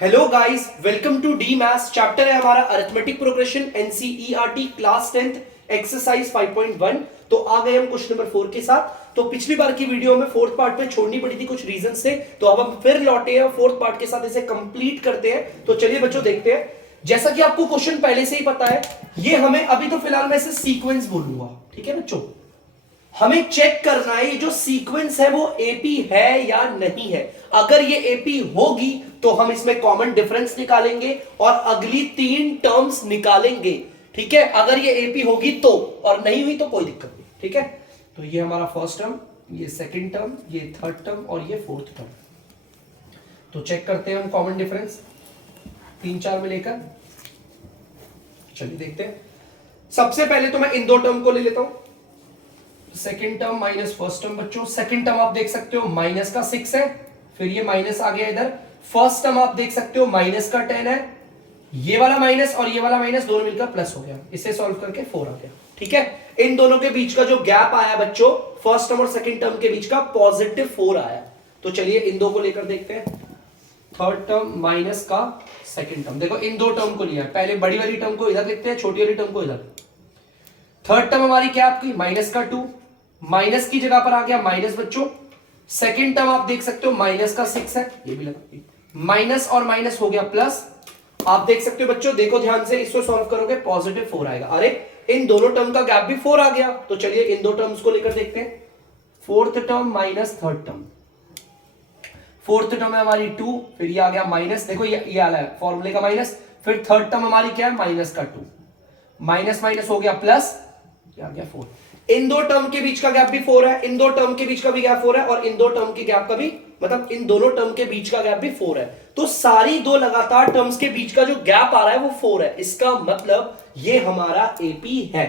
Hello guys, welcome to D maths. Chapter है हमारा arithmetic progression, NCERT class 10th exercise 5.1। तो आ गए हम क्वेश्चन नंबर 4 के साथ। तो पिछली बार की वीडियो में फोर्थ पार्ट में छोड़नी पड़ी थी कुछ रीजन से, तो अब हम फिर लौटे हैं फोर्थ पार्ट के साथ, इसे कंप्लीट करते हैं। तो चलिए बच्चों देखते हैं। जैसा कि आपको क्वेश्चन पहले से ही पता है, ये हमें अभी तो फिलहाल मैं इसे सीक्वेंस बोलूंगा, ठीक है बच्चों। हमें चेक करना है ये जो सीक्वेंस है वो एपी है या नहीं है। अगर ये एपी होगी तो हम इसमें कॉमन डिफरेंस निकालेंगे और अगली 3 टर्म्स निकालेंगे, ठीक है। अगर ये एपी होगी तो, और नहीं हुई तो कोई दिक्कत नहीं, ठीक है। तो ये हमारा फर्स्ट टर्म, ये सेकंड टर्म, ये थर्ड टर्म और ये फोर्थ टर्म। तो चेक करते हैं हम कॉमन डिफरेंस 3-4 में लेकर। चलिए देखते हैं। सबसे पहले तो मैं इन दो टर्म को ले लेता हूं, second term minus first term. बच्चों सेकेंड टर्म आप देख सकते हो माइनस का 6 है, फिर ये माइनस आ गया इधर। फर्स्ट टर्म आप देख सकते हो माइनस का 10 है, ये वाला माइनस और ये वाला माइनस दोनों मिलकर प्लस हो गया। इसे सॉल्व करके 4 आ गया, ठीक है। इन दोनों के बीच का जो गैप आया बच्चों, फर्स्ट टर्म और सेकेंड टर्म के बीच का पॉजिटिव 4 आया। तो चलिए इन दो को लेकर देखते हैं। थर्ड टर्म माइनस का सेकेंड टर्म, देखो इन दो टर्म को लिया है। पहले बड़ी वाली टर्म को इधर लिखते हैं, छोटी वाली टर्म को इधर। थर्ड टर्म हमारी क्या आपकी माइनस का 2, माइनस की जगह पर आ गया माइनस बच्चों। सेकेंड टर्म आप देख सकते हो माइनस का 6 है, ये भी लगा, माइनस और माइनस हो गया प्लस। आप देख सकते हो बच्चों, देखो ध्यान से, इसको सॉल्व करोगे पॉजिटिव 4 आएगा। अरे इन दोनों टर्म का गैप भी 4 आ गया। तो चलिए इन दो टर्म्स को लेकर देखते हैं। Fourth term minus third term, fourth term है हमारी 2, फिर ये आ गया माइनस, देखो ये आ रहा है फॉर्मूले का माइनस। फिर थर्ड टर्म हमारी क्या है माइनस का 2, माइनस माइनस हो गया प्लस, ये आ गया 4। इन दो टर्म के बीच का गैप भी 4 है, इन दो टर्म के बीच का भी गैप 4 है, और इन दो टर्म के गैप का भी, मतलब इन दोनों टर्म के बीच का गैप भी 4 है। तो सारी दो लगातार टर्म्स के बीच का जो गैप आ रहा है वो 4 है। इसका मतलब ये हमारा एपी है।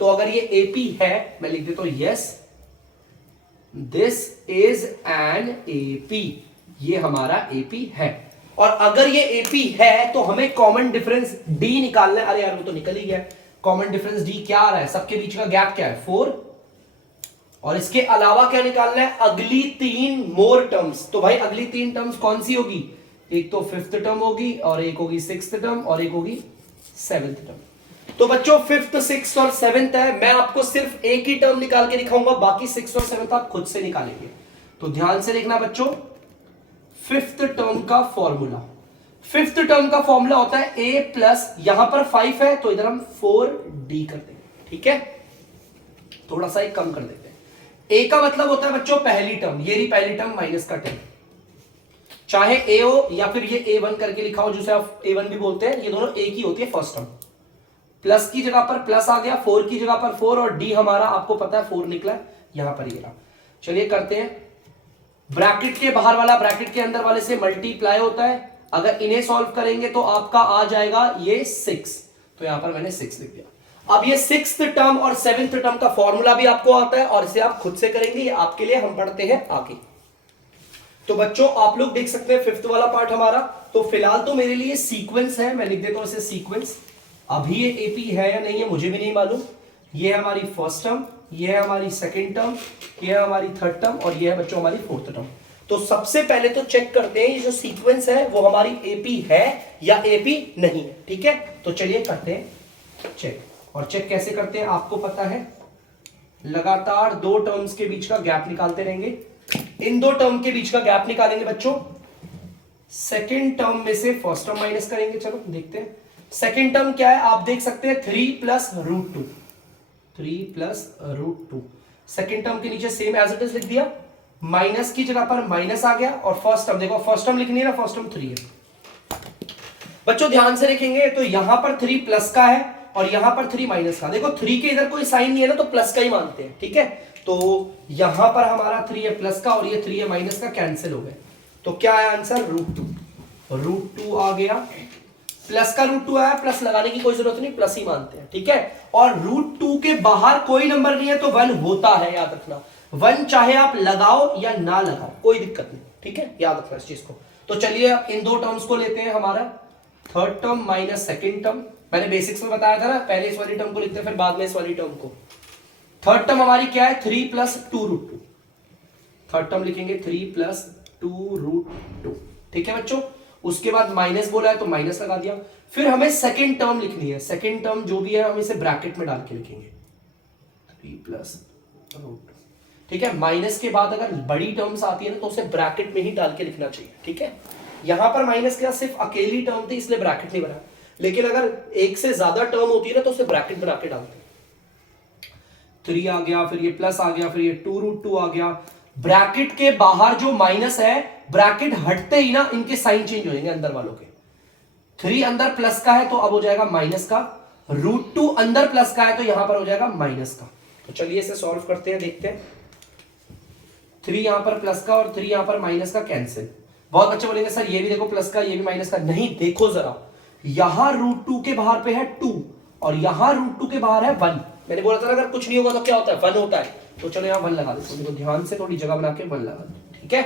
तो अगर ये एपी है, मैं लिख देता हूं yes, this is an AP, ये हमारा एपी है। और अगर ये एपी है तो हमें कॉमन डिफरेंस डी निकालना है। अरे यार वो तो निकल ही गया। कॉमन डिफरेंस डी क्या आ रहा है, सबके बीच का गैप क्या है 4, और इसके अलावा क्या निकालना है, अगली 3 मोर टर्म्स। तो भाई अगली 3 टर्म्स कौन सी होगी, एक तो फिफ्थ टर्म होगी, और एक होगी सिक्स्थ टर्म, और एक होगी सेवेंथ टर्म। तो बच्चों फिफ्थ, सिक्स्थ और सेवेंथ है, मैं आपको सिर्फ एक ही टर्म निकाल के दिखाऊंगा, बाकी सिक्स्थ और सेवेंथ आप खुद से निकालेंगे। तो ध्यान से देखना बच्चों, फिफ्थ टर्म का फॉर्मूला, फिफ्थ टर्म का फॉर्मूला होता है a प्लस, यहां पर 5 है तो इधर हम 4d कर देंगे, ठीक है। थोड़ा सा एक कम कर देते हैं। a का मतलब होता है बच्चों पहली टर्म, ये रही पहली टर्म माइनस का 10, चाहे a हो या फिर ये a1 करके लिखा हो, जिसे आप a1 भी बोलते हैं, ये दोनों एक ही होती है फर्स्ट टर्म। प्लस की जगह पर प्लस आ गया, 4 की जगह पर 4, और d हमारा आपको पता है 4 निकला, यहां पर ये रहा। चलिए करते हैं। ब्रैकेट के बाहर वाला ब्रैकेट के अंदर वाले से मल्टीप्लाई होता है, अगर इन्हें सॉल्व करेंगे तो आपका आ जाएगा ये 6, तो यहां पर मैंने 6 लिख दिया। अब ये सिक्स्थ टर्म और सेवेंथ टर्म का फॉर्मूला भी आपको आता है, और इसे आप खुद से करेंगे, ये आपके लिए हम पढ़ते हैं आगे। तो बच्चों आप लोग देख सकते हैं फिफ्थ वाला पार्ट हमारा, तो फिलहाल तो मेरे लिए सीक्वेंस है, मैं लिख देता हूं इसे सीक्वेंस। अभी ये एपी है या नहीं है मुझे भी नहीं मालूम। ये है हमारी फर्स्ट टर्म, ये है हमारी सेकेंड टर्म, ये है हमारी थर्ड टर्म, और ये है बच्चों हमारी फोर्थ टर्म। तो सबसे पहले तो चेक करते हैं ये जो सीक्वेंस है वो हमारी एपी है या एपी नहीं है, ठीक है। तो चलिए करते हैं चेक। और चेक कैसे करते हैं आपको पता है, लगातार दो टर्म्स के बीच का गैप निकालते रहेंगे। इन दो टर्म के बीच का गैप निकालेंगे बच्चों, सेकेंड टर्म में से फर्स्ट टर्म माइनस करेंगे। चलो देखते हैं सेकेंड टर्म क्या है, आप देख सकते हैं 3 plus root 2, 3 plus root 2। Second term के नीचे सेम एज इट इज लिख दिया, माइनस की जगह पर माइनस आ गया, और फर्स्ट टर्म देखो, फर्स्ट टर्म लिखनी है ना, फर्स्ट टर्म 3 है। बच्चों ध्यान से देखेंगे तो यहां पर 3 प्लस का है और यहां पर 3 माइनस का। देखो 3 के इधर कोई साइन नहीं है ना, तो प्लस का ही मानते हैं, ठीक है। तो यहां पर हमारा 3 है प्लस का, और ये 3 है माइनस का, कैंसिल हो गए। तो क्या है आंसर, रूट 2। रूट 2 आ गया, प्लस का रूट 2 आया, प्लस लगाने की कोई जरूरत नहीं, प्लस ही मानते हैं, ठीक है। और रूट 2 के बाहर कोई नंबर नहीं है तो 1 होता है, याद रखना। 1 चाहे आप लगाओ या ना लगाओ कोई दिक्कत नहीं, ठीक है, याद रखना इस चीज को। तो चलिए इन दो टर्म्स को लेते हैं, हमारा third term minus second term. मैंने बेसिक्स में बताया था ना, पहले इस वाली टर्म को लिखते हैं फिर बाद में इस वाली टर्म को। थर्ड टर्म हमारी क्या है, 3 प्लस 2 रूट 2। थर्ड टर्म लिखेंगे 3 प्लस 2 रूट 2, ठीक है बच्चों। उसके बाद माइनस बोला है तो माइनस लगा दिया। फिर हमें सेकेंड टर्म लिखनी है, सेकेंड टर्म जो भी है हम इसे ब्रैकेट में डाल के लिखेंगे 3 प्लस रूट। ठीक है, माइनस के बाद अगर बड़ी टर्म्स आती है ना तो उसे ब्रैकेट में ही डाल के लिखना चाहिए। ठीक है, यहां पर माइनस क्या सिर्फ अकेली टर्म थी इसलिए ब्रैकेट नहीं बना, लेकिन अगर एक से ज्यादा टर्म होती है ना तो उसे ब्रैकेट बना के डालते हैं। 3 आ गया, फिर ये प्लस आ गया, फिर ये 2√2 आ गया। ब्रैकेट के बाहर जो माइनस है, ब्रैकेट हटते ही ना इनके साइन चेंज हो जाएंगे अंदर वालों के। 3 अंदर प्लस का है तो अब हो जाएगा माइनस का, √2 अंदर प्लस का है तो यहां पर हो जाएगा माइनस का। तो चलिए इसे सॉल्व करते हैं, देखते हैं। 3 यहां पर प्लस का और 3 यहां पर माइनस का कैंसिल। बहुत बच्चे बोलेंगे सर ये भी देखो प्लस का ये भी माइनस का, नहीं देखो जरा, यहां √2 के बाहर पे है 2 और यहां √2 के बाहर है 1। मैंने बोला था अगर कुछ नहीं होगा तो क्या होता है, 1 होता है। तो चलो यहां 1 लगा देते, देखो ध्यान से थोड़ी जगह बना के 1 लगा दो। ठीक है,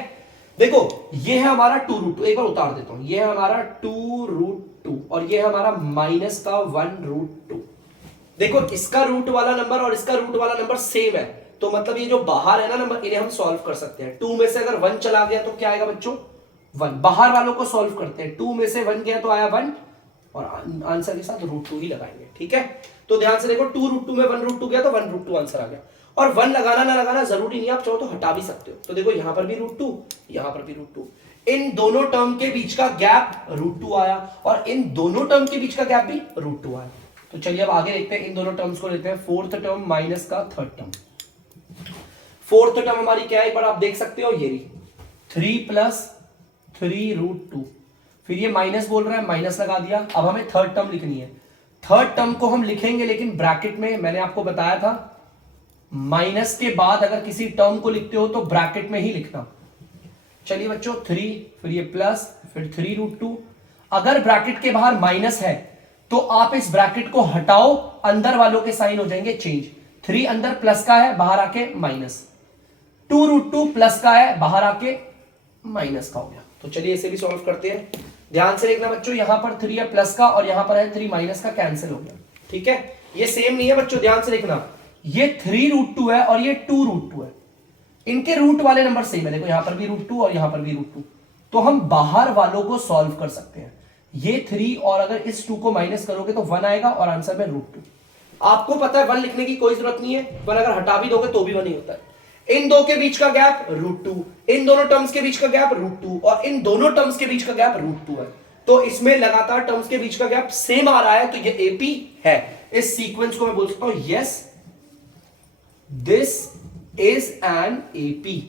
देखो ये है हमारा 2√2, एक बार उतार देता हूं, ये है हमारा 2√2 और ये है हमारा माइनस का 1√2। देखो इसका रूट वाला नंबर और इसका रूट वाला नंबर सेम है, तो मतलब ये जो बाहर है ना नंबर, इन्हें हम सॉल्व कर सकते हैं। 2 में से अगर 1 चला गया तो क्या आएगा बच्चों, 1। बाहर वालों को सॉल्व करते हैं, 2 में से 1 गया तो आया 1 और आंसर के साथ √2 ही लगाएंगे। ठीक है, तो ध्यान से देखो 2√2 में 1√2 गया तो 1√2 आंसर आ गया। और 1 लगाना ना लगाना जरूरी नहीं है, आप चाहो तो हटा भी सकते हो। तो देखो यहां पर भी √2, यहां पर भी √2, इन दोनों टर्म के बीच का गैप √2 आया और इन दोनों टर्म के बीच का गैप भी √2 आया। तो चलिए अब आगे देखते हैं, इन दोनों टर्म्स को लेते हैं। फोर्थ टर्म माइनस का थर्ड टर्म। फोर्थ टर्म हमारी क्या है एक बार आप देख सकते हो, ये 3 प्लस 3√2, फिर ये माइनस बोल रहा है माइनस लगा दिया। अब हमें थर्ड टर्म लिखनी है, थर्ड टर्म को हम लिखेंगे लेकिन ब्रैकेट में। मैंने आपको बताया था माइनस के बाद अगर किसी टर्म को लिखते हो तो ब्रैकेट में ही लिखना। चलिए बच्चों 3, फिर ये प्लस, फिर 3√2। अगर ब्रैकेट के बाहर माइनस है तो आप इस ब्रैकेट को हटाओ, अंदर वालों के साइन हो जाएंगे चेंज। 3 अंदर प्लस का है, बाहर आके माइनस। 2√2 प्लस का है, बाहर आके माइनस का हो गया। तो चलिए इसे भी सॉल्व करते हैं। ध्यान से देखना बच्चों, यहां पर 3 है प्लस का और यहां पर है 3 माइनस का, कैंसिल हो गया। ठीक है, ये सेम नहीं है बच्चों, ध्यान से देखना, ये 3√2 है और ये 2√2 है, इनके रूट वाले नंबर सेम है। देखो यहां पर भी √2 और यहां पर भी √2, तो हम बाहर वालों को सॉल्व कर सकते हैं। ये 3 और अगर इस 2 को माइनस करोगे तो 1 आएगा और आंसर में √2। आपको पता है 1 लिखने की कोई जरूरत नहीं है, 1 अगर हटा भी दोगे तो भी 1 ही होता है। इन दो के बीच का गैप √2, इन दोनों टर्म्स के बीच का गैप √2 और इन दोनों टर्म्स के बीच का गैप √2 है। तो इसमें लगातार टर्म्स के बीच का गैप सेम आ रहा है, तो ये एपी है। इस सीक्वेंस को मैं बोल सकता हूं yes this is an AP.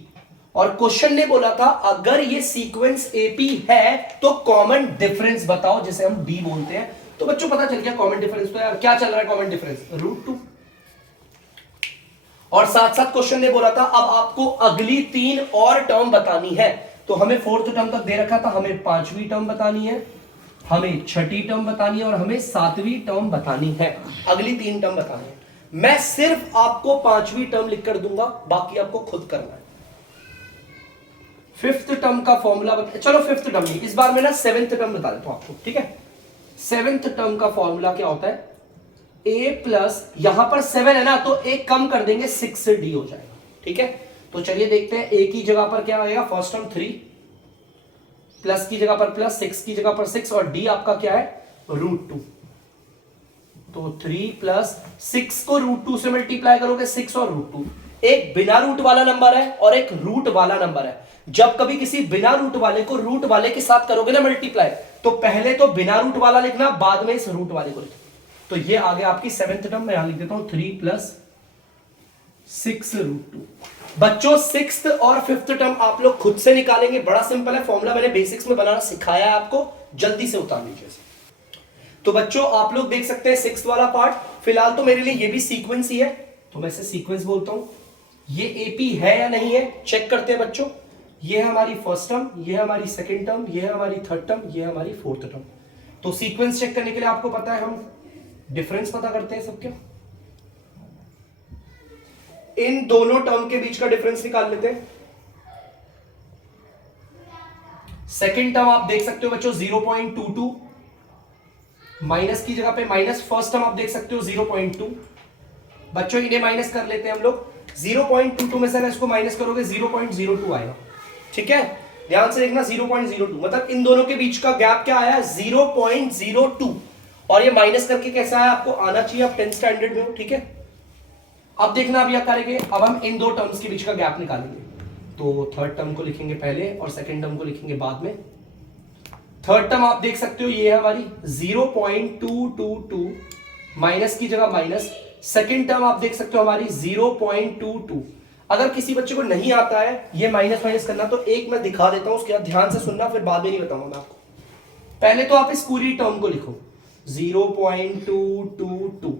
और क्वेश्चन ने बोला था अगर ये सीक्वेंस एपी है तो कॉमन डिफरेंस बताओ, जिसे हम डी बोलते हैं। तो बच्चों पता चल गया कॉमन डिफरेंस, तो यार क्या चल रहा है कॉमन डिफरेंस, √2। और साथ साथ क्वेश्चन ने बोला था अब आपको अगली 3 और टर्म बतानी है। तो हमें फोर्थ टर्म तक दे रखा था, हमें 5वीं टर्म बतानी है, हमें 6ठी टर्म बतानी है और हमें 7वीं टर्म बतानी है। अगली 3 टर्म बतानी है। मैं सिर्फ आपको 5वीं टर्म लिखकर दूंगा, बाकी आपको खुद करना है। फिफ्थ टर्म का फॉर्मूला चलो फिफ्थ टर्म नहीं, इस बार मैं ना 7th टर्म बता देता हूं आपको। ठीक है, 7th टर्म का फॉर्मूला क्या होता है, a प्लस, यहां पर 7 है ना तो एक कम कर देंगे 6 से d हो जाएगा। ठीक है, तो चलिए देखते हैं, a की जगह पर क्या आएगा, फर्स्ट टर्म 3, प्लस की जगह पर प्लस, 6 की जगह पर 6 और d आपका क्या है √2। तो 3 प्लस 6 को √2 से मल्टीप्लाई करोगे 6 और √2। एक बिना रूट वाला नंबर है और एक रूट वाला नंबर है। जब कभी किसी बिना रूट वाले को रूट वाले के साथ करोगे ना मल्टीप्लाई, तो पहले तो बिना रूट वाला लिखना, बाद में इस रूट वाले को लिखना। तो ये आ गया आपकी 7th टर्म। मैं यहां लिख देता हूं 3 प्लस 6√2। बच्चों 6th और 5th टर्म आप लोग खुद से निकालेंगे, बड़ा सिंपल है फॉर्मूला, मैंने बेसिक्स में बनाना सिखाया है आपको, जल्दी से उतार लीजिए। तो बच्चों आप लोग देख सकते हैं 6th वाला पार्ट, फिलहाल तो मेरे लिए ये भी सीक्वेंस ही है, तो मैं इसे सीक्वेंस बोलता हूं। ये एपी है या नहीं है चेक करते हैं बच्चों। ये है हमारी फर्स्ट टर्म, ये है हमारी सेकंड टर्म, ये है हमारी थर्ड टर्म, ये है हमारी फोर्थ टर्म। तो सीक्वेंस चेक करने के लिए आपको पता है हम डिफरेंस पता करते हैं सबके, इन दोनों टर्म के बीच का डिफरेंस निकाल लेते हैं। सेकंड टर्म आप देख सकते हो बच्चों 0.22, माइनस की जगह पे माइनस, फर्स्ट टर्म आप देख सकते हो 0.2। बच्चों इन्हें माइनस कर लेते हैं हम लोग, 0.22 में से अगर इसको माइनस करोगे 0.02 आएगा। ठीक है, ध्यान से देखना 0.02, मतलब इन दोनों के बीच का गैप क्या आया 0.02, और ये माइनस करके कैसा है आपको आना चाहिए, आप 10th स्टैंडर्ड में हो, ठीक है। अब देखना अब क्या करेंगे, अब हम इन दो टर्म्स के बीच का गैप निकालेंगे। तो थर्ड टर्म को लिखेंगे पहले और सेकंड टर्म को लिखेंगे बाद में। थर्ड टर्म आप देख सकते हो ये है हमारी 0.222, माइनस की जगह माइनस। सेकंड टर्म आप देख सकते हो हमारी 0.22। अगर किसी बच्चे को नहीं आता है ये माइनस माइनस करना तो एक मैं दिखा देता हूं, उसके बाद ध्यान से सुनना, फिर बाद में नहीं बताऊंगा मैं आपको। पहले तो आप इस पूरी टर्म को लिखो 0.222।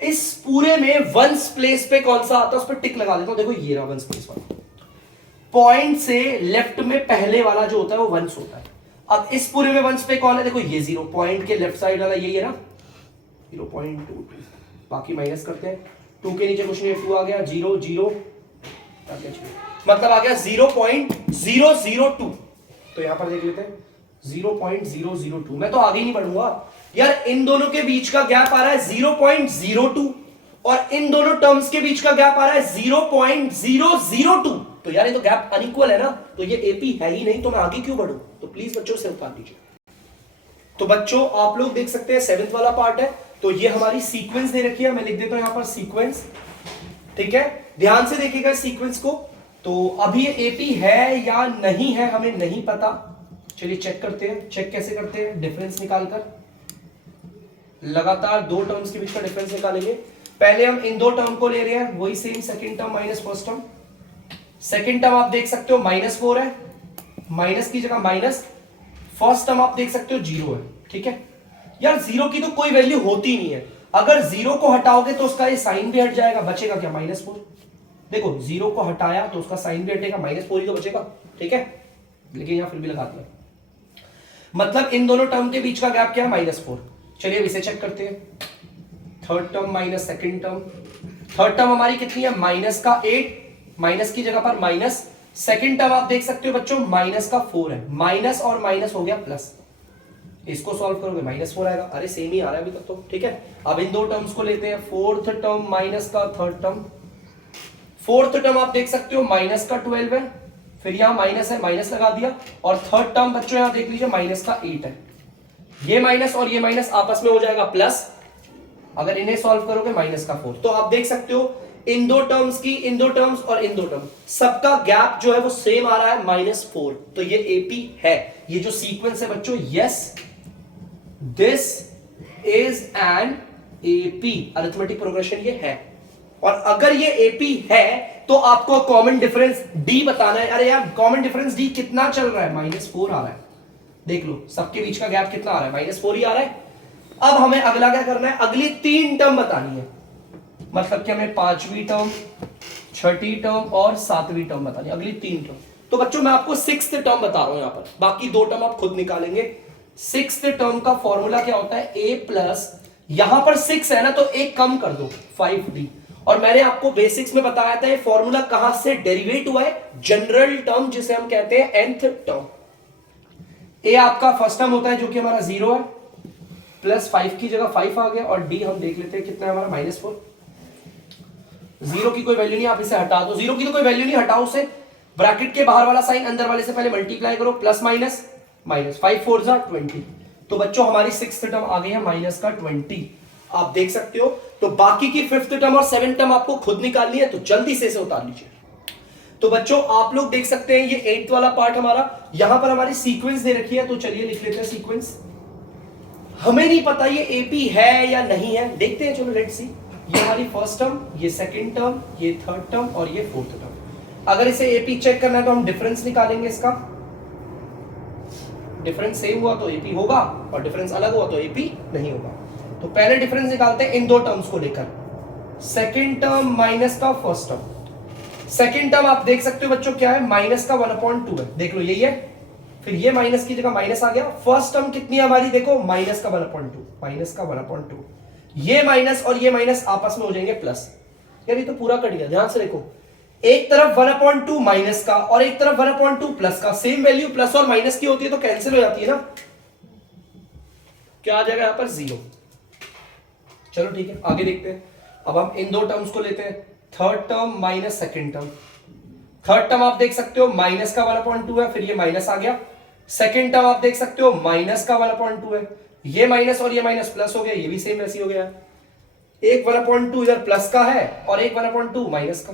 इस पूरे में वंस प्लेस पे कौन सा आता है उस पर टिक लगा देता हूं। देखो ये रहा वंस प्लेस वाला, पॉइंट से लेफ्ट में पहले वाला जो होता है वो वंस होता है। अब इस पूरे में वंस पे कौन है, देखो ये 0, पॉइंट के लेफ्ट साइड वाला यही है ना 0.22, बाकी माइनस करते हैं। 2 के नीचे कुछ नहीं, 2 आ गया, 0 0 मतलब आ गया 0.002। तो यहां पर देख लेते हैं 0.002। मैं तो आगे ही नहीं बढ़ूंगा यार, इन दोनों के बीच का गैप आ रहा है 0.02 और इन दोनों टर्म्स के बीच का गैप आ रहा है 0.002। तो यार ये तो गैप अनइक्वल है ना, तो ये एपी है ही नहीं, तो मैं आगे क्यों बढ़ूं। तो प्लीज बच्चों से उतार दीजिए। तो बच्चों आप लोग देख सकते हैं 7th वाला पार्ट है, तो ये हमारी सीक्वेंस दे रखी है, मैं लिख देता हूं यहां पर सीक्वेंस, ठीक है। ध्यान से देखिएगा सीक्वेंस को। तो अभी ये एपी है या नहीं है हमें नहीं पता, चलिए चेक करते हैं। चेक कैसे करते हैं, डिफरेंस निकालकर, लगातार दो टर्म्स के बीच का डिफरेंस निकालेंगे। पहले हम इन दो टर्म को ले रहे हैं, वही same second term minus first term. Second term आप देख सकते हो -4 है, माइनस की जगह माइनस। फर्स्ट टर्म आप देख सकते हो 0 है, ठीक है। यार 0 की तो कोई वैल्यू होती नहीं है, अगर 0 को हटाओगे तो उसका ये साइन भी हट जाएगा, बचेगा क्या -4। देखो 0 को हटाया तो उसका साइन भी हटेगा, -4 ही तो बचेगा, ठीक है। लेकिन यहां फिर भी लगा दिया, मतलब इन दोनों टर्म के बीच का गैप क्या है -4। चलिए अब इसे चेक करते हैं। Third term minus second term, third term हमारी कितनी है -8, माइनस की जगह पर माइनस। सेकंड टर्म आप देख सकते हो बच्चों -4 है, माइनस और माइनस हो गया प्लस। इसको सॉल्व करोगे -4 आएगा, अरे सेम ही आ रहा है अभी तक तो, ठीक है। अब इन दो टर्म्स को लेते हैं, फोर्थ टर्म माइनस का थर्ड टर्म। फोर्थ टर्म आप देख सकते हो -12 है, फिर यहां माइनस है, माइनस लगा दिया। और थर्ड टर्म बच्चों यहां देख लीजिए -8 है, ये माइनस और ये माइनस आपस में हो जाएगा प्लस। अगर इन्हें सॉल्व करोगे -4। तो आप देख सकते हो इन दो टर्म्स की, इन दो टर्म्स और इन दो टर्म सबका गैप जो है वो सेम आ रहा है -4। तो ये एपी है, ये जो सीक्वेंस है बच्चों, yes this is an AP, arithmetic progression ये है। और अगर ये एपी है तो आपको कॉमन डिफरेंस डी बताना है। अरे यार कॉमन डिफरेंस डी कितना चल रहा है, -4 आ रहा है, देख लो सबके बीच का गैप कितना आ रहा है, -4 ही आ रहा है। अब हमें अगला क्या करना है, अगली 3 टर्म बतानी है, मतलब कि हमें 5वीं टर्म, 6ठी टर्म और 7वीं टर्म बतानी है, अगली 3 टर्म। तो बच्चों मैं आपको 6th टर्म बता रहा हूं यहां पर, बाकी 2 टर्म आप खुद निकालेंगे। 6th टर्म का फॉर्मूला क्या होता है, a प्लस, यहां पर 6 है ना तो एक कम कर दो 5d। और मैंने आपको बेसिक्स में बताया था ये फॉर्मूला कहां से डेरिवेट हुआ है, जनरल टर्म जिसे हम कहते हैं nth टर्म। a आपका फर्स्ट टर्म होता है जो कि हमारा 0 है, प्लस 5 की जगह 5 आ गया, और d हम देख लेते हैं कितना है हमारा -4। 0 की कोई वैल्यू नहीं, आप इसे हटा दो, 0 की तो कोई वैल्यू नहीं, हटाओ उसे। ब्रैकेट के बाहर वाला साइन अंदर वाले से पहले मल्टीप्लाई करो, प्लस माइनस माइनस, 5 4 20। तो बच्चों हमारी 6th टर्म आ गई है -20, आप देख सकते हो। तो बाकी की 5th टर्म और 7th टर्म आपको खुद निकालनी है, तो जल्दी से इसे उतार लीजिए। तो बच्चों आप लोग देख सकते हैं ये 8th वाला पार्ट हमारा, यहां पर हमारी सीक्वेंस दे रखी है, तो चलिए लिख लेते हैं सीक्वेंस। हमें नहीं पता ये एपी है या नहीं है, देखते हैं, चलो लेट्स सी। ये हमारी फर्स्ट टर्म, ये सेकंड टर्म, ये थर्ड टर्म और ये फोर्थ टर्म। अगर इसे एपी चेक करना है तो हम डिफरेंस निकालेंगे, इसका डिफरेंस सेम हुआ तो एपी होगा और डिफरेंस अलग हुआ तो एपी नहीं होगा। तो पहले डिफरेंस निकालते हैं इन दो टर्म्स को लेकर, सेकंड टर्म माइनस का फर्स्ट टर्म। सेकंड टर्म आप देख सकते हो बच्चों क्या है, माइनस का 1/2 है, देख लो यही है, फिर ये माइनस की जगह माइनस आ गया। फर्स्ट टर्म कितनी है हमारी, देखो माइनस का 1/2, माइनस का 1/2, ये माइनस और ये माइनस आपस में हो जाएंगे प्लस। यार ये तो पूरा कट गया, ध्यान से देखो, एक तरफ 1/2 माइनस का और एक तरफ 1/2 प्लस का, सेम वैल्यू प्लस और माइनस की होती है तो कैंसिल हो जाती है ना, क्या आ जाएगा यहां पर 0। चलो ठीक है आगे देखते हैं। अब हम इन दो टर्म्स को लेते हैं, third term minus second term. Third term आप देख सकते हो माइनस का 1/2 है, फिर ये माइनस आ गया। सेकेंड टर्म आप देख सकते हो माइनस का 1/2 है, ये माइनस और ये माइनस प्लस हो गया, ये भी सेम वैसी हो गया। एक 1/2 इधर प्लस का है और एक 1/2 माइनस का,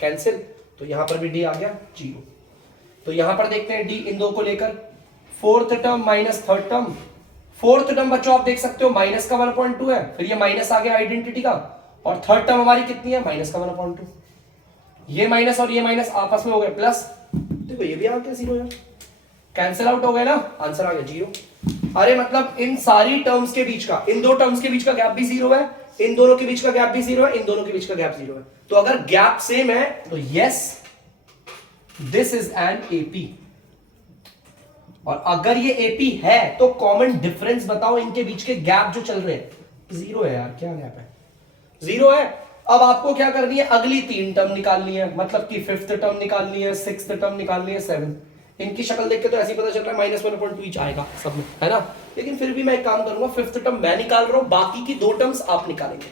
कैंसिल। तो यहां पर भी डी आ गया 0। तो यहां पर देखते हैं डी इन दो को लेकर, fourth term minus third term. Fourth term बच्चों आप देख सकते हो माइनस का 1/2 है, फिर ये माइनस आ गया आइडेंटिटी का, और थर्ड टर्म हमारी कितनी है, माइनस का 1/2। ये माइनस और ये माइनस आपस में हो गए प्लस, देखो ये भी आ गया 0 यार, कैंसिल आउट हो गए ना, आंसर आ गया 0। अरे मतलब इन सारी टर्म्स के बीच का, इन दो टर्म्स के बीच का गैप भी 0 है, इन दोनों के बीच का गैप भी 0 है, इन दोनों के बीच का गैप 0 है। तो अगर गैप सेम है तो yes this is an AP, और अगर ये एपी है तो कॉमन डिफरेंस बताओ इनके बीच के गैप जो चल रहे हैं। 0 है यार, क्या गैप है, 0 है। अब आपको क्या करनी है, अगली 3 टर्म निकालनी है, मतलब कि फिफ्थ टर्म निकालनी है, सिक्स्थ टर्म निकालनी है, सेवंथ। इनकी शक्ल देख के तो ऐसे ही पता चल रहा है -1/2 ही आएगा सब में, है ना। लेकिन फिर भी मैं एक काम करूंगा, फिफ्थ टर्म मैं निकाल रहा हूं, बाकी की 2 टर्म्स आप निकालेंगे।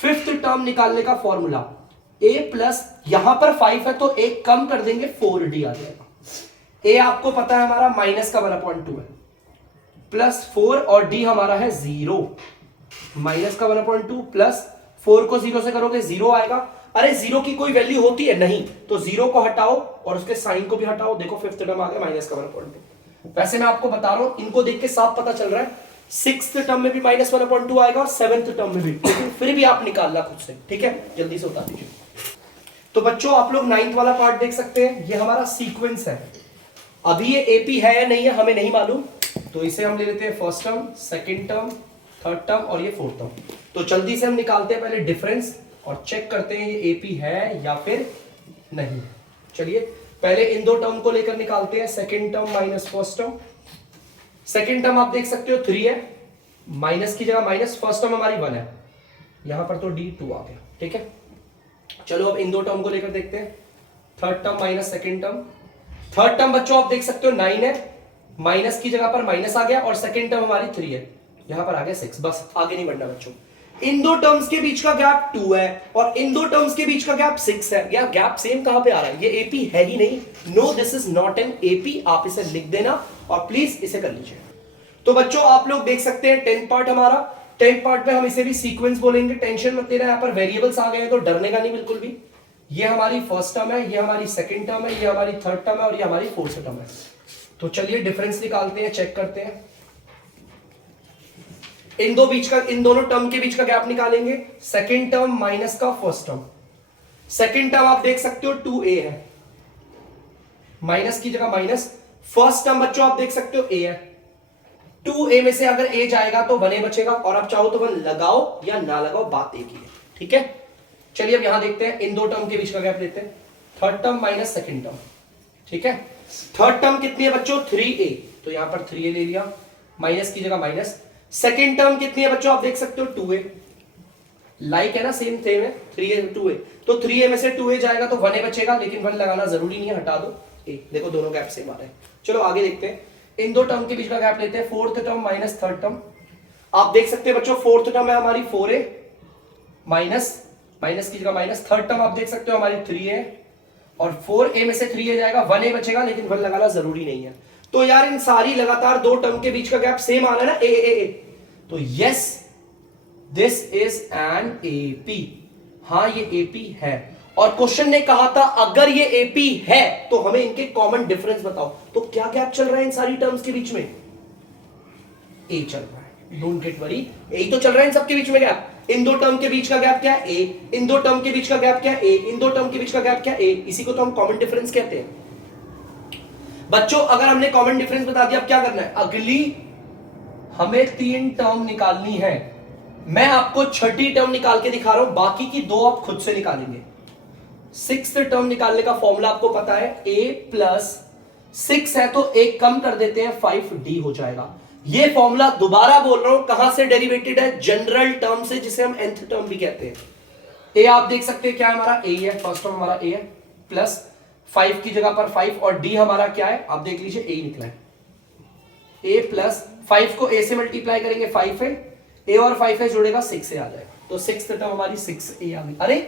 फिफ्थ टर्म निकालने का फॉर्मूला a प्लस, यहां पर 5 है तो एक कम कर देंगे 4d आ जाएगा। a आपको पता है हमारा माइनस का 1/2 है, प्लस 4 और d हमारा है 0। माइनस का 1/2 प्लस 4 को 0 से करोगे 0 आएगा। अरे 0 की कोई वैल्यू होती है नहीं, तो 0 को हटाओ और उसके साइन को भी हटाओ, देखो फिफ्थ टर्म आ गया माइनस का 1/2। वैसे मैं आपको बता रहा हूं, इनको देख के साफ पता चल रहा है, सिक्स्थ टर्म में भी -1/2 आएगा और सेवंथ टर्म में भी, लेकिन फिर भी आप निकालना खुद से, ठीक है। जल्दी से उतार दीजिए। तो बच्चों आप लोग 9th वाला पार्ट देख सकते हैं, ये हमारा सीक्वेंस है। अभी ये एपी है या नहीं है हमें नहीं मालूम, तो इसे हम ले लेते हैं first term, second term, third term और ये फोर्थ टर्म। तो जल्दी से हम निकालते हैं पहले डिफरेंस और चेक करते हैं ये एपी है या फिर नहीं। चलिए पहले इन 2 टर्म को लेकर निकालते हैं, second term minus first term. Second term आप देख सकते हो 3 है, माइनस की जगह माइनस, फर्स्ट टर्म हमारी 1 है, यहां पर तो डी 2 आ गया, ठीक है। चलो अब इन 2 टर्म को लेकर देखते हैं, third term minus second term. Third term बच्चों आप देख सकते हो 9 है, माइनस की जगह पर माइनस आ गया, और सेकेंड टर्म हमारी 3 है, यहां पर आ गया 6। बस आगे नहीं बढ़ना बच्चों। इन 2 टर्म्स के बीच का गैप 2 है और इन 2 टर्म्स के बीच का गैप 6 है। यार गैप सेम कहां पे आ रहा है, ये एपी है ही नहीं। No this is not an AP, आप इसे लिख देना और प्लीज इसे कर लीजिए। तो बच्चों आप लोग देख सकते हैं 10th पार्ट हमारा, 10th पार्ट में हम इसे भी सीक्वेंस बोलेंगे, टेंशन मत लेना, यहाँ पर वेरिएबल्स आ गए हैं तो डरने का नहीं बिल्कुल भी। ये हमारी फर्स्ट टर्म है, ये हमारी सेकंड टर्म है, ये हमारी थर्ड टर्म है और ये हमारी फोर्थ टर्म है। तो चलिए डिफरेंस निकालते हैं, चेक करते हैं। इन दोनों टर्म के बीच का गैप निकालेंगे, सेकंड टर्म माइनस का फर्स्ट टर्म। सेकंड टर्म आप देख सकते हो 2a है, माइनस की जगह माइनस, फर्स्ट टर्म बच्चों आप देख सकते हो a है। 2a में से अगर a जाएगा तो 1a बचेगा, और आप चाहो तो 1 लगाओ या ना लगाओ, बात एक ही है, ठीक है। चलिए अब यहां देखते हैं, इन 2 टर्म के बीच का गैप लेते हैं, third term minus second term, ठीक है। थर्ड टर्म कितनी है बच्चों, 3a, तो यहां पर 3a ले लिया, माइनस की जगह माइनस। सेकेंड टर्म कितनी है बच्चों आप देख सकते हो 2a, लाइक है ना, सेम है, 3a 2a, तो 3a में से 2a जाएगा तो 1a बचेगा, लेकिन 1 लगाना जरूरी नहीं है, हटा दो a। देखो दोनों गैप सेम आ रहे हैं। चलो आगे देखते हैं, इन 2 टर्म के बीच का गैप लेते हैं, fourth term minus third term. आप देख सकते हैं बच्चों फोर्थ टर्म है हमारी 4a, माइनस की जगह माइनस, थर्ड टर्म आप देख सकते हो हमारी 3a, और 4a में से 3a जाएगा, 1a बचेगा, लेकिन 1 लगाना जरूरी नहीं है। तो यार इन सारी लगातार 2 टर्म के बीच का गैप सेम आ रहा है ना, a। तो yes this is an AP, हां ये एपी है। और क्वेश्चन ने कहा था अगर ये एपी है तो हमें इनके कॉमन डिफरेंस बताओ। तो क्या गैप चल रहा है इन सारी टर्म्स के बीच में, ए चल रहा है, डोंट गेट वरी, ए तो चल रहा है इन सबके बीच में गैप। इन 2 टर्म के बीच का गैप क्या है, ए। इन 2 टर्म के बीच का गैप क्या है, ए। इन 2 टर्म के बीच का गैप क्या है, ए। इसी को तो हम कॉमन डिफरेंस कहते हैं बच्चों। अगर हमने कॉमन डिफरेंस बता दिया, अब क्या करना है, अगली हमें 3 टर्म निकालनी है। मैं आपको छठी टर्म निकाल के दिखा रहा हूं, बाकी की 2 आप खुद से निकालेंगे। सिक्स्थ टर्म निकालने का फॉर्मूला आपको पता है, a प्लस 6 है तो एक कम कर देते हैं, 5d हो जाएगा। ये फॉर्मूला दोबारा बोल रहा हूं, कहां से डेरिवेटेड है, जनरल टर्म से, जिसे हम nth टर्म भी कहते हैं। a आप देख सकते हैं क्या है हमारा, a है, फर्स्ट टर्म हमारा a है, प्लस 5 की जगह पर 5, और d हमारा क्या है, आप देख लीजिए a निकला है। a प्लस 5 को a से मल्टीप्लाई करेंगे 5 है, a और 5 है जुड़ेगा 6 से आ जाएगा, तो सिक्स्थ टर्म हमारी 6a आ गई। अरे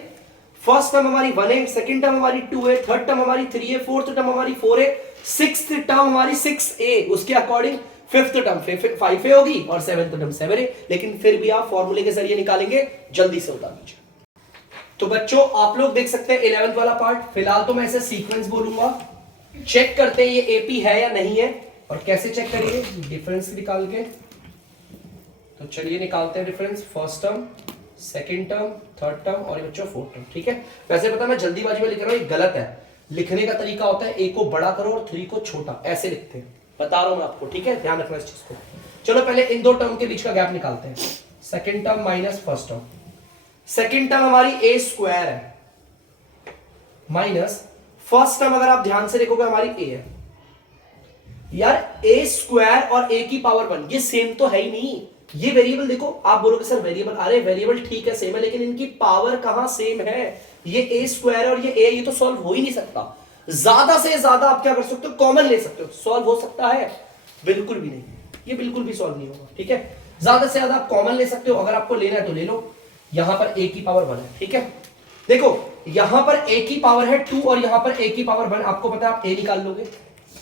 फर्स्ट टर्म हमारी 1 है, सेकंड टर्म हमारी 2 है, थर्ड टर्म हमारी 3 है, फोर्थ टर्म हमारी 4 है, सिक्स्थ टर्म हमारी 6a, उसके अकॉर्डिंग फिफ्थ टर्म 5a होगी और सेवेंथ टर्म 7 है। लेकिन फिर भी आप फॉर्मूले के जरिए निकालेंगे, जल्दी से उतार लीजिए। तो बच्चों आप लोग देख सकते हैं 11th वाला पार्ट। फिलहाल तो मैं ऐसे सीक्वेंस बोलूंगा, चेक करते हैं ये एपी है या नहीं है। और कैसे चेक करिए, डिफरेंस निकाल के। तो चलिए निकालते हैं difference, first term, second term, third term और ये बच्चों फोर्थ टर्म। ठीक है, वैसे पता मैं जल्दीबाजी में लिख रहा हूं, ये गलत है। लिखने का तरीका होता है ए को बड़ा करो और 3 को छोटा, ऐसे लिखते हैं, बता रहा हूं मैं आपको। ठीक है, ध्यान रखना इस चीज को। चलो पहले इन दो टर्म के बीच का गैप निकालते हैं, second term minus first term. Second term हमारी ए स्क्वायर है माइनस फर्स्ट टर्म, अगर आप ध्यान से देखोगे हमारी ए है। यार ए स्क्वायर और ए की पावर 1 ये सेम तो है ही नहीं। ये वेरिएबल देखो, आप बोलोगे सर वेरिएबल, अरे वेरिएबल ठीक है सेम है, लेकिन इनकी पावर कहां सेम है। ये ए स्क्वायर और ये ए, ये तो सॉल्व हो ही नहीं सकता। ज्यादा से ज्यादा आप क्या कर सकते हो, कॉमन ले सकते हो। सॉल्व हो सकता है? बिल्कुल भी नहीं, ये बिल्कुल भी सॉल्व नहीं होगा। ठीक है, ज्यादा से ज्यादा आप कॉमन ले सकते हो, अगर आपको लेना है तो ले लो। यहां पर ए की पावर 1 है। ठीक है, देखो यहां पर ए की पावर है 2 और यहां पर ए की पावर 1, आपको पता है आप ए निकाल लोगे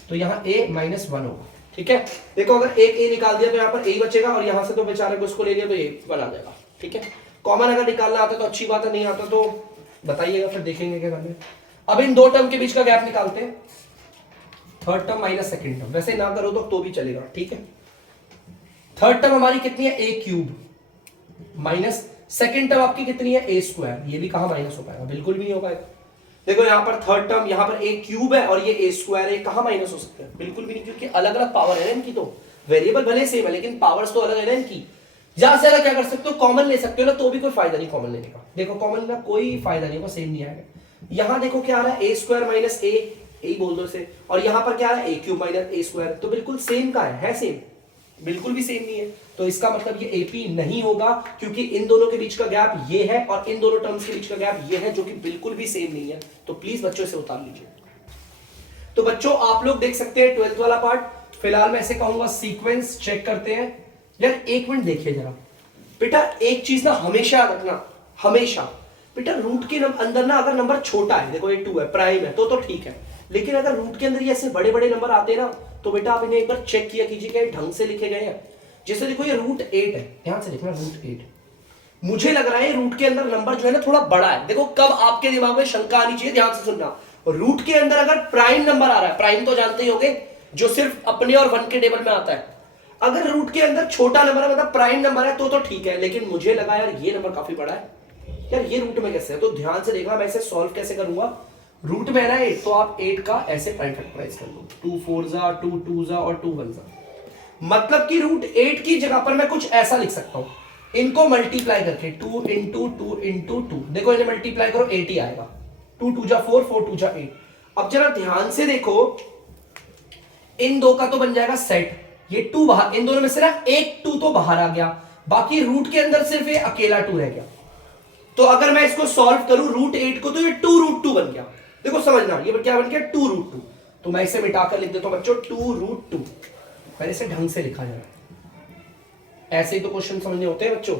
तो यहां a माइनस 1 होगा। ठीक है, देखो अगर एक a निकाल दिया तो यहां पर a बचेगा और यहां से तो बेचारे को इसको ले लिया तो ये 1 आ जाएगा। ठीक है, कॉमन अगर निकालना आता तो अच्छी बात है, नहीं आता तो बताइएगा, फिर देखेंगे क्या करना है। अब इन दो टर्म के बीच का गैप निकालते हैं, third term minus second term. वैसे ना करो तो भी चलेगा। ठीक है, थर्ड टर्म हमारी कितनी है, a cube minus second term आपकी कितनी है, a स्क्वायर। ये भी कहां माइनस हो पाएगा, बिल्कुल भी नहीं हो पाएगा। देखो यहाँ पर थर्ड टर्म, यहाँ पर a क्यूब है और ये a स्क्वायर है, कहां माइनस हो सकते हैं, बिल्कुल भी नहीं, क्योंकि अलग अलग पावर है ना इनकी। तो वेरिएबल भले सेम है लेकिन पावर्स तो अलग है ना इनकी। ज्यादा से ज्यादा क्या कर सकते हो, कॉमन ले सकते हो ना, तो भी कोई फायदा नहीं कॉमन लेने का। देखो कॉमन ना कोई फायदा नहीं होगा, सेम नहीं आएगा। यहाँ देखो क्या आ रहा है, a स्क्वायर माइनस ए बोल दो इसे, और यहाँ पर क्या आ रहा है, a cube minus a square, तो बिल्कुल सेम का है सेम, बिल्कुल भी सेम नहीं है। तो इसका मतलब ये एपी नहीं होगा, क्योंकि इन दोनों के बीच का गैप ये है और इन दोनों टर्म्स के बीच का गैप ये है, जो कि बिल्कुल भी सेम नहीं है। तो प्लीज बच्चों से उतार लीजिए। तो बच्चों आप लोग देख सकते हैं 12th वाला पार्ट। फिलहाल मैं ऐसे कहूंगा सीक्वेंस चेक करते हैं। यार एक मिनट देखिए जरा बेटा, एक चीज ना हमेशा याद रखना, हमेशा बेटा रूट के अंदर ना अगर नंबर छोटा है, देखो ये 2 है, प्राइम है, तो ठीक है। लेकिन अगर रूट के अंदर ये ऐसे बड़े बड़े नंबर आते हैं ना, तो बेटा आप इन्हें एक बार चेक किया कीजिए कि ढंग से लिखे गए हैं। जैसे देखो ये रूट 8 है, ध्यान से देखना, रूट 8 मुझे लग रहा है रूट के अंदर नंबर जो है ना थोड़ा बड़ा है। देखो कब आपके दिमाग में शंका आनी चाहिए, ध्यान से सुनना। रूट के अंदर अगर प्राइम नंबर आ रहा है, प्राइम तो जानते ही होंगे जो सिर्फ अपने और 1 के टेबल में आता है। अगर रूट के अंदर छोटा नंबर है मतलब प्राइम नंबर है तो ठीक है, लेकिन मुझे लगा यार ये नंबर काफी बड़ा है, यार ये रूट में कैसे है। तो ध्यान से देखना, मैं इसे सॉल्व कैसे करूंगा। रूट में है ना 8, तो आप 8 का ऐसे प्राइम फैक्टराइज कर लो, 2 4 जा, 2 2 जा और 2 1 जा। मतलब कि रूट 8 की जगह पर मैं कुछ ऐसा लिख सकता हूं, इनको मल्टीप्लाई करके 2 इंटू 2 इंटू 2, देखो इन्हें मल्टीप्लाई करो 8 ही आएगा। 2 2 जा 4, 4 2 जा 8। अब जरा ध्यान से देखो, इन दो का तो बन जाएगा सेट, ये 2 बाहर, इन दोनों में से ना एक 2 तो बाहर आ गया, बाकी रूट के अंदर सिर्फ ये अकेला 2 रह गया। तो अगर मैं इसको सॉल्व करूं रूट 8 को, तो ये 2 रूट 2 बन गया। देखो समझना, ये क्या बन गया, 2 रूट 2। तो मैं इसे मिटाकर लिख देता हूं बच्चों 2 रूट 2। मैंने इसे ढंग से लिखा जाए, ऐसे ही तो क्वेश्चन समझने होते हैं बच्चों।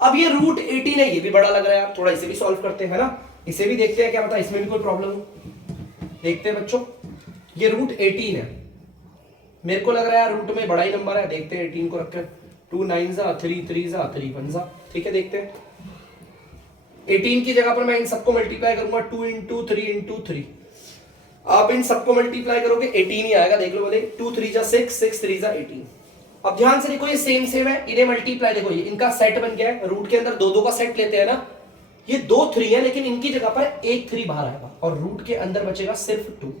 अब ये रूट 18 है, ये भी बड़ा लग रहा है, थोड़ा इसे भी सॉल्व करते हैं ना, इसे भी देखते हैं क्या पता इसमें भी कोई प्रॉब्लम हो। देखते हैं बच्चों, ये रूट 18 है, मेरे को लग रहा है रूट में बड़ा ही नंबर है। देखते हैं 18 को रखकर, 2 9 जा 3 3 जा 3 1 जा। ठीक है, देखते हैं 18 की जगह पर मैं इन सबको मल्टीप्लाई करूंगा 2 इंटू 3 इंटू 3। आप इन सबको मल्टीप्लाई करोगे 18 ही आएगा, देख लो बोले 2 3 जा 6 6 3 जा 18। अब ध्यान से देखो ये सेम सेम है, इन्हें मल्टीप्लाई देखो, ये इनका सेट बन गया है। रूट के अंदर 2 2 का सेट लेते हैं ना, ये 2 3 है, लेकिन इनकी जगह पर एक 3 बाहर आएगा और रूट के अंदर बचेगा सिर्फ 2।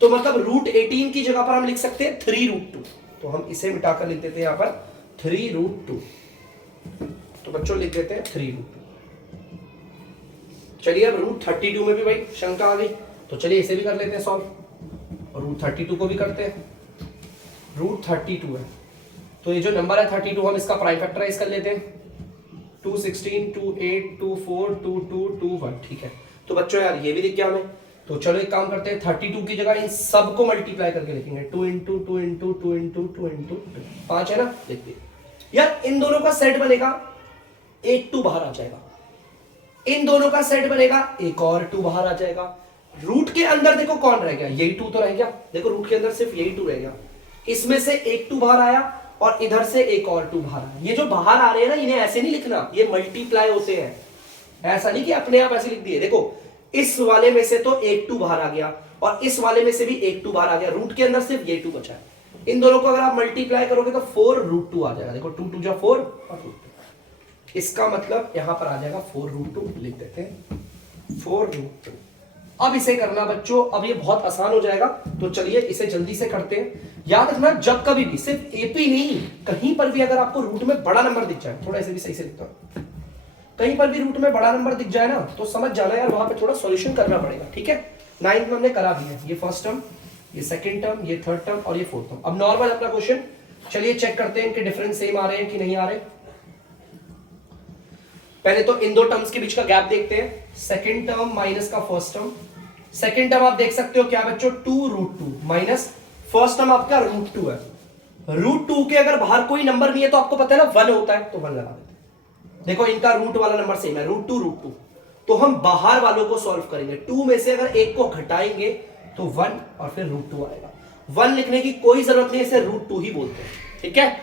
तो मतलब रूट 18 की जगह पर हम लिख सकते हैं 3 रूट 2। तो हम इसे मिटाकर लिख देते हैं यहां पर 3 रूट 2। तो बच्चों लिख देते हैं 3 रूट 2। चलिए अब रूट 32 में भी भाई शंका आ गई, तो चलिए इसे भी कर लेते हैं सॉल्व, और रूट 32 को भी करते हैं। रूट 32 है, तो ये जो नंबर है 32, हम इसका प्राइम फैक्टराइज कर लेते हैं। 2 16 2 8 2 4 2 2 2 1। ठीक है, तो बच्चों यार ये भी दिख गया हमें। तो चलो एक काम करते हैं, 32 की जगह इन सबको मल्टीप्लाई करके लिखेंगे, 2 इंटू 2 इंटू 2 इंटू 2 इंटू 5 है ना। देखिए यार इन दोनों का सेट बनेगा, एक 2 बाहर आ जाएगा, इन दोनों का सेट बनेगा, एक और 2 बाहर आ जाएगा। रूट के अंदर देखो कौन रह गया, यही 2 तो रह गया। देखो रूट के अंदर सिर्फ यही 2 रह गया, इसमें से एक 2 बाहर आया और इधर से एक और 2 बाहर आया। ये जो बाहर आ रहे हैं ना, इन्हें ऐसे नहीं लिखना, ये मल्टीप्लाई होते हैं, ऐसा नहीं कि अपने आप ऐसे लिख दिए। देखो इस वाले में से तो एक 2 बाहर आ गया और इस वाले में से भी एक 2 बाहर आ गया, रूट के अंदर सिर्फ ये 2 बचा है। इन दोनों को अगर आप मल्टीप्लाई करोगे तो 4√2 आ जाएगा। देखो 2 2 जा 4 और √2, इसका मतलब यहां पर आ जाएगा 4√2, लिख देते हैं 4√2। अब इसे करना बच्चों, अब ये बहुत आसान हो जाएगा, तो चलिए इसे जल्दी से करते हैं। याद रखना जब कभी भी, सिर्फ एपी नहीं, कहीं पर भी अगर आपको रूट में बड़ा नंबर दिख जाए, थोड़ा ऐसे भी सही से लिखता हूं, कहीं पर भी रूट में बड़ा नंबर दिख जाए ना, तो समझ जाना यार वहां पे थोड़ा सॉल्यूशन करना पड़ेगा, ठीक है। 9th में हमने करा भी है, ये फर्स्ट टर्म, ये सेकंड टर्म, ये थर्ड टर्म और ये फोर्थ टर्म। अब नॉर्मल अपना क्वेश्चन, चलिए चेक करते हैं इनके डिफरेंस सेम आ रहे हैं कि नहीं आ रहे। पहले तो इन दो टर्म्स के बीच का गैप देखते हैं, सेकंड टर्म माइनस का फर्स्ट टर्म। सेकंड टर्म आप देख सकते हो क्या बच्चों, 2√2 माइनस फर्स्ट टर्म आपका √2 है। √2 के अगर बाहर कोई नंबर नहीं है तो आपको पता है ना 1 होता है, तो 1 लगा देते हैं। देखो इनका रूट वाला नंबर सेम है, √2, तो हम बाहर वालों को सॉल्व करेंगे। 2 में से अगर एक को घटाएंगे तो 1 और फिर √2 आएगा। 1 लिखने की कोई जरूरत नहीं है, इसे √2 ही बोलते हैं, ठीक है।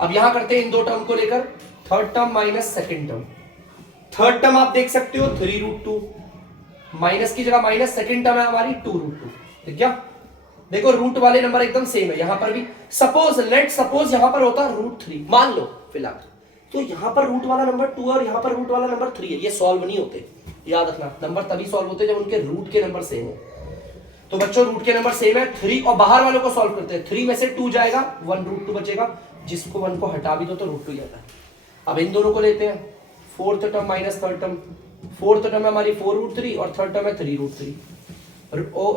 अब यहां करते हैं इन दो टर्म को लेकर, third term minus second term. Third term आप देख सकते हो 3√2, माइनस की जगह माइनस, सेकंड टर्म है हमारी 2√2, ठीक है। देखो रूट वाले नंबर एकदम सेम है, यहां पर भी सपोज, लेट सपोज यहां पर होता √3, मान लो फिलहाल, तो यहां पर रूट वाला नंबर 2 और यहां पर रूट वाला नंबर 3 है, ये सॉल्व नहीं होते। याद रखना नंबर तभी सॉल्व होते जब उनके रूट के नंबर सेम हो। तो बच्चों रूट के नंबर सेम है, 3 और बाहर वालों को सॉल्व करते हैं। 3 में से 2 जाएगा, 1√2 बचेगा, जिसको 1 को हटा भी दो तो √2 ही आता है। अब इन दोनों को लेते हैं, fourth term minus third term. Fourth term है हमारी 4√3 और थर्ड टर्म है 3√3।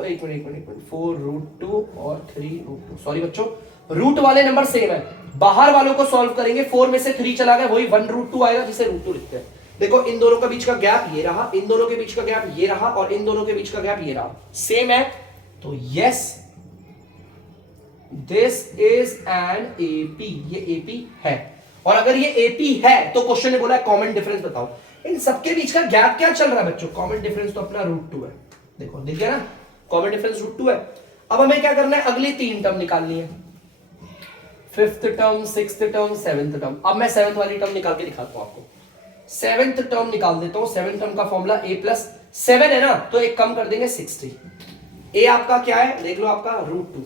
एक मिनट 4√2 और 3√2, सॉरी बच्चों रूट वाले नंबर सेम है, बाहर वालों को सॉल्व करेंगे। 4 में से 3 चला गया, वही 1√2 आएगा, जिसे √2 लिखते हैं। देखो इन दोनों के बीच का गैप ये रहा, इन दोनों के बीच का गैप ये रहा और इन दोनों के बीच का गैप ये रहा, सेम है। तो yes this is an AP, ये एपी है। और अगर ये एपी है तो क्वेश्चन ने बोला है कॉमन डिफरेंस बताओ। इन सबके बीच का गैप क्या चल रहा है बच्चों, कॉमन डिफरेंस तो अपना √2 है। देखो दिख गया ना, कॉमन डिफरेंस √2 है। अब हमें क्या करना है, अगली 3 टर्म निकालनी है, fifth term, sixth term, seventh term. अब मैं सेवेंथ वाली टर्म निकाल के दिखाता हूं आपको। सेवेंथ टर्म निकाल देता हूं। सेवेंथ टर्म का फॉर्मूला a+7 है ना, तो एक कम कर देंगे 60। a आपका क्या है देख लो, आपका √2,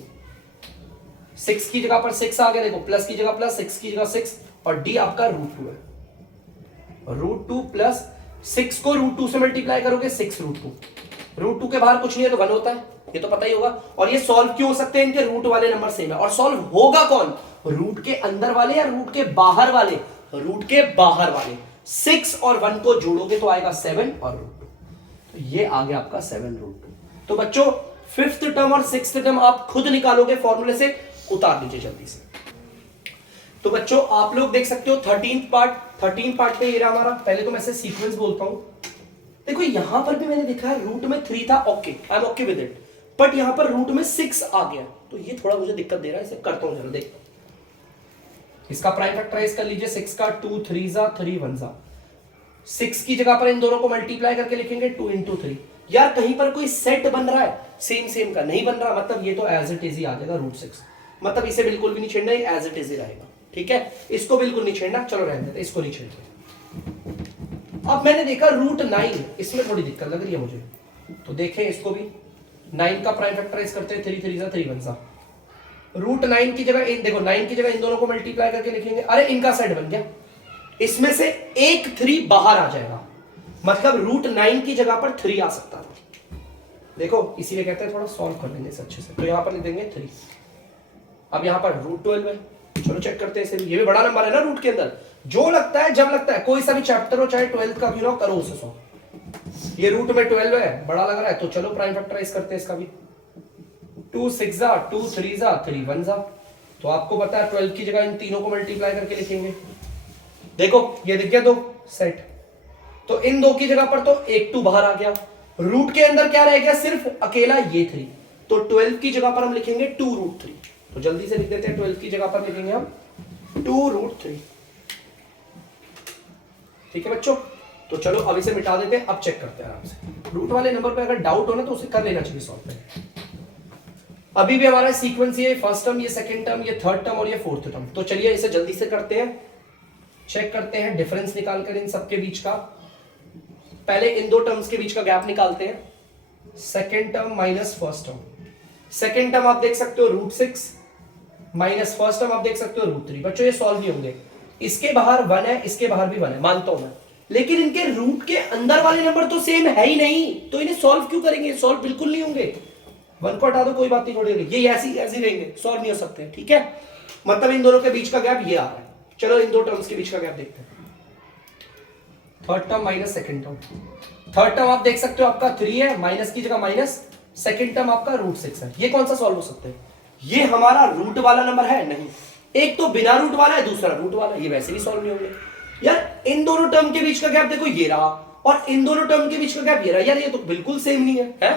6 की जगह पर 6 आ गया, देखो प्लस की जगह प्लस, 6 की जगह 6, और d आपका √2 है। √2 प्लस 6 को √2 से मल्टीप्लाई करोगे 6√2, √2 के बाहर कुछ नहीं है तो 1 होता है, ये तो पता ही होगा। और ये सॉल्व क्यों हो सकते हैं, इनके रूट वाले नंबर सेम है। और सॉल्व होगा कौन, रूट के अंदर वाले या रूट के बाहर वाले, रूट के बाहर वाले। 6 और 1 को जोड़ोगे तो आएगा 7 और √2, तो ये आ गया आपका 7√2। तो बच्चों फिफ्थ टर्म और सिक्स्थ टर्म आप खुद निकालोगे, फॉर्मूले से उतार दीजिए जल्दी से। तो बच्चों आप लोग देख सकते हो 13 पार्ट पे ये रहा हमारा। पहले तो मैं इसे सीक्वेंस बोलता हूं। देखो यहां पर भी मैंने देखा है रूट में 3 था, okay I am okay with it, but यहां पर रूट में 6 आ गया, तो ये थोड़ा मुझे दिक्कत दे रहा है। इसे करता हूं जरा, देख इसका प्राइम फैक्टराइज कर लीजिए। 6 का 2 3 जा 3 1 जा, 6 की जगह पर इन दोनों को मल्टीप्लाई करके लिखेंगे 2 × 3। यार कहीं पर कोई सेट बन रहा है सेम का, नहीं बन रहा, मतलब ये तो एज इट इज ही आ जाएगा √6, मतलब इसे बिल्कुल भी नहीं छेड़ना, ये एज इट इज ही रहेगा, ठीक है। इसको बिल्कुल नहीं छेड़ना, चलो रहने देते, इसको नहीं छेड़ते। अब मैंने देखा √9, इसमें थोड़ी दिक्कत लग रही है मुझे, तो देखें इसको भी। 9 का प्राइम फैक्टराइज करते हैं, 3 3 जा 3 1 जा। √9 की जगह देखो, 9 की जगह इन दोनों को मल्टीप्लाई करके लिखेंगे, अरे इनका सेट बन गया, इसमें से एक 3 बाहर आ जाएगा, मतलब √9 की जगह पर 3 आ सकता था। देखो इसीलिए कहते हैं थोड़ा सॉल्व कर लेंगे इसे अच्छे से, तो यहां पर लिख देंगे 3। अब यहां पर √12 है, चलो चेक करते हैं इसे। ये भी बड़ा नंबर है ना रूट के अंदर, जो लगता है जब लगता है, कोई सा भी चैप्टर हो चाहे 12th का क्यों ना करो उसे सॉल्व। ये रूट में 12 है, बड़ा लग रहा है, तो चलो प्राइम फैक्टराइज करते हैं इसका भी। 2 6 जा 2 3 जा 3 1 जा, तो आपको पता है 12 की जगह इन तीनों को मल्टीप्लाई करके लिखेंगे। देखो ये दिख गया दो सेट, तो इन दो की जगह पर तो एक 2 बाहर आ गया, रूट के अंदर क्या रह गया, सिर्फ अकेला ये 3, तो 12 की जगह पर हम लिखेंगे 2√3। तो जल्दी से लिख देते हैं, 12 की जगह पर लिखेंगे हम 2√3, ठीक है बच्चों। तो चलो अब इसे मिटा देते हैं, अब चेक करते हैं आराम से। रूट वाले नंबर पे अगर डाउट हो ना तो उसे कर लेना चाहिए सॉल्व पे। अभी भी हमारा सीक्वेंस ये फर्स्ट टर्म, ये सेकंड टर्म, ये थर्ड टर्म और ये फोर्थ टर्म। तो चलिए इसे जल्दी से करते हैं, चेक करते हैं डिफरेंस निकाल कर इन सबके बीच का। पहले इन दो टर्म्स के बीच का गैप निकालते हैं, second term minus first term. Second term आप देख सकते हो √6 माइनस फर्स्ट टर्म आप देख सकते हो √3। बच्चों ये सॉल्व नहीं होंगे, इसके बाहर 1 है, इसके बाहर भी 1 है, मानता हूं मैं, लेकिन इनके रूट के अंदर वाले नंबर तो सेम है ही नहीं, तो इन्हें सॉल्व क्यों करेंगे? सॉल्व बिल्कुल नहीं होंगे। 1 को हटा दो कोई बात नहीं, थोड़ी ये ऐसी ऐसी रहेंगे, सॉल्व नहीं हो सकते। ठीक है, मतलब इन दोनों के बीच का गैप ये आ रहा है। चलो इन दो टर्म्स के बीच का गैप देखते हैं। Third term minus second term. Third term आप देख सकते हो आपका 3 है, माइनस की जगह माइनस, सेकंड टर्म आपका √6 है। ये कौन सा सॉल्व हो सकता है? ये हमारा रूट वाला नंबर है नहीं, एक तो बिना रूट वाला है, दूसरा रूट वाला, ये वैसे भी सॉल्व नहीं होंगे। यार इन दोनों टर्म के बीच का गैप देखो ये रहा, और इन दोनों टर्म के बीच का गैप ये रहा। यार ये तो बिल्कुल सेम नहीं है, है?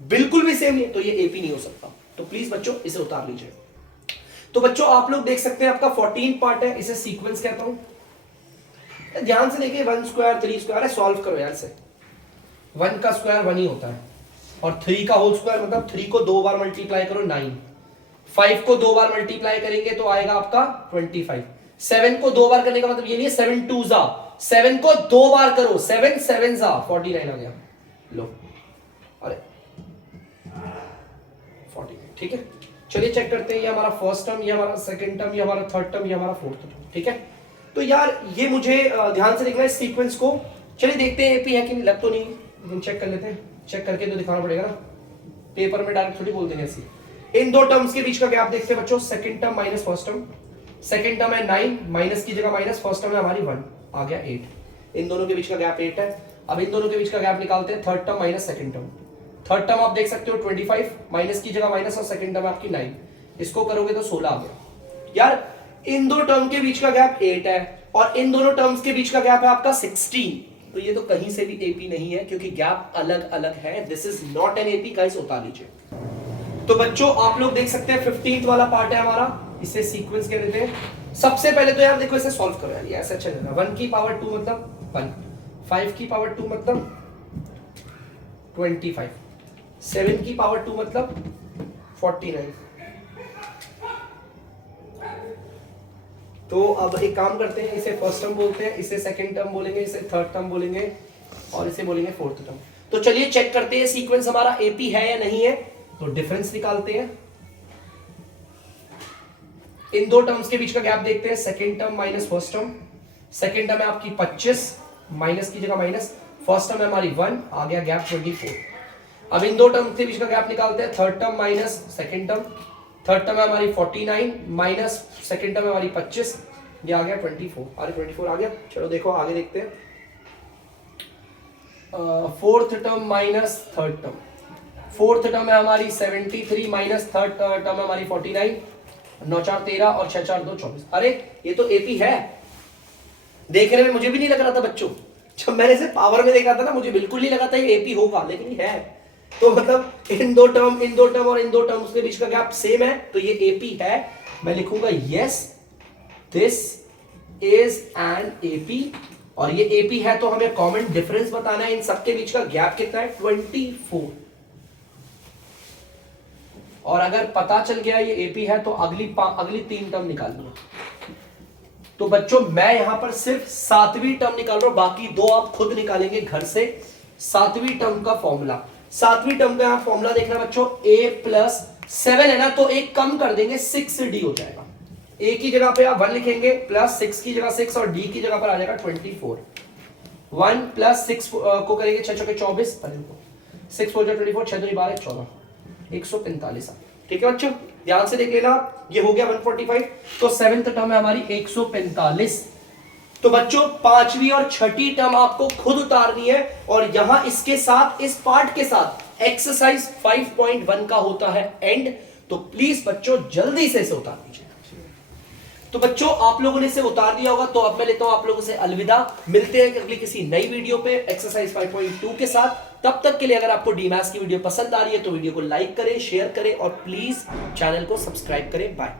बिल्कुल भी सेम नहीं है, तो ये एपी नहीं हो सकता। तो प्लीज बच्चों इसे उतार लीजिए। तो बच्चों आप लोग देख सकते हैं आपका 14 पार्ट है, इसे सीक्वेंस कहता हूं। ध्यान से देखिए, 1 स्क्वायर 3 स्क्वायर है, सॉल्व करो यार से। 1 का स्क्वायर 1 ही होता है, और 3 का होल स्क्वायर मतलब 3 को 2 बार मल्टीप्लाई करो 9, 5 को 2 बार मल्टीप्लाई करेंगे तो आएगा आपका 25, 7 को 2 बार करने का मतलब ये नहीं है 7 2 जा, 7 को 2 बार करो, 7 7 जा 49 आ गया। लो अरे 49, ठीक है। चलिए चेक करते हैं, ये हमारा फर्स्ट टर्म, ये हमारा सेकंड टर्म, ये हमारा थर्ड टर्म, ये हमारा फोर्थ टर्म। ठीक है, तो यार ये मुझे ध्यान से देखना है इस सीक्वेंस को। चलिए देखते हैं एपी है कि नहीं, लग तो नहीं, लेकिन चेक कर लेते हैं। चेक करके तो दिखाना पड़ेगा ना, पेपर में डायरेक्ट थोड़ी बोल देंगे ऐसे। इन दो टर्म्स के बीच का गैप देखते हैं बच्चों, second term minus first term. Second term है 9, माइनस की जगह माइनस, फर्स्ट टर्म है हमारी 1, आ गया 8। इन दोनों के बीच का गैप 8 है। अब इन दोनों के बीच का गैप निकालते हैं, third term minus second term. Third term आप देख सकते हो 25, माइनस की जगह माइनस, और सेकंड टर्म आपकी 9, इसको करोगे तो 16 आ गया। यार इन दो टर्म के बीच का गैप 8 है, और इन दोनों टर्म्स के बीच का गैप है आपका 16। तो ये तो कहीं से भी एपी नहीं है, क्योंकि गैप अलग अलग है। This is not an AP guys, उतार लीजिए। तो बच्चों आप लोग देख सकते हैं 15th वाला पार्ट है हमारा, इसे सीक्वेंस कह देते हैं। सबसे पहले तो यार देखो इसे सॉल्व करो यार, ये ऐसे अच्छा लग रहा है। 1 की पावर 2 मतलब 1, 5 की पावर 2 मतलब 25, 7 की पावर 2 मतलब 49। तो अब एक काम करते हैं, इसे फर्स्ट टर्म बोलते हैं, इसे सेकंड टर्म बोलेंगे, इसे थर्ड टर्म बोलेंगे, और इसे बोलेंगे फोर्थ टर्म। तो चलिए चेक करते हैं सीक्वेंस हमारा एपी है या नहीं है। तो डिफरेंस निकालते हैं, इन दो टर्म्स के बीच का गैप देखते हैं, second term minus first term. Second term है आपकी 25, माइनस की जगह माइनस, फर्स्ट टर्म है हमारी 1, आ गया गैप 24। अब इन दो टर्म्स के बीच का गैप निकालते हैं, third term minus second term. Third term है हमारी 49, माइनस सेकंड टर्म है हमारी 25, ये आ गया 24। अरे 24 आ गया। चलो देखो आगे देखते हैं, fourth term minus third term. Fourth term है हमारी 73, माइनस थर्ड टर्म है हमारी 49, 9 4 13 और 6 4 2 24। अरे ये तो एपी है। देखने में मुझे भी नहीं लग रहा था बच्चों, जब मैंने इसे पावर में देखा था ना, मुझे बिल्कुल नहीं लगा था ये एपी होगा, लेकिन ये है। तो मतलब इन दो टर्म और इन दो टर्म्स के बीच का गैप सेम है, तो ये एपी है। मैं लिखूंगा yes this is an AP, और ये एपी है तो हमें कॉमन डिफरेंस बताना है, इन सबके बीच का गैप कितना है 24। और अगर पता चल गया ये एपी है तो अगली 3 टर्म निकाल लो। तो बच्चों मैं यहां पर सिर्फ 7वीं टर्म निकाल रहा हूं, बाकी 2 आप खुद निकालेंगे घर से। 7वीं टर्म का फॉर्मूला, 7वीं टर्म का यहां फॉर्मूला देखना बच्चों, a+7 है ना, तो एक कम कर देंगे 6d हो जाएगा। a की जगह पे आप 1 लिखेंगे, प्लस 6 की जगह 6, और d की जगह पर आ जाएगा 24। 1 + 6 को करेंगे 6 चौके 24, 6 4 24, 6 2 12 14, 145। ठीक है बच्चों, ध्यान से देख लेना, ये हो गया 145। तो 7th टर्म है हमारी 145। तो बच्चों 5वीं और 6ठी टर्म आपको खुद उतारनी है, और यहां इसके साथ, इस पार्ट के साथ एक्सरसाइज 5.1 का होता है एंड। तो प्लीज बच्चों जल्दी से इसे उतार दीजिए। तो बच्चों आप लोगों ने इसे उतार दिया होगा, तो अब मैं लेता हूं आप लोगों से अलविदा। मिलते हैं अगली किसी नई वीडियो पे एक्सरसाइज 5.2 के साथ। तब तक के लिए अगर आपको डीमैथ्स की वीडियो पसंद आ रही है तो वीडियो को लाइक करें, शेयर करें, और प्लीज चैनल को सब्सक्राइब करें। बाय।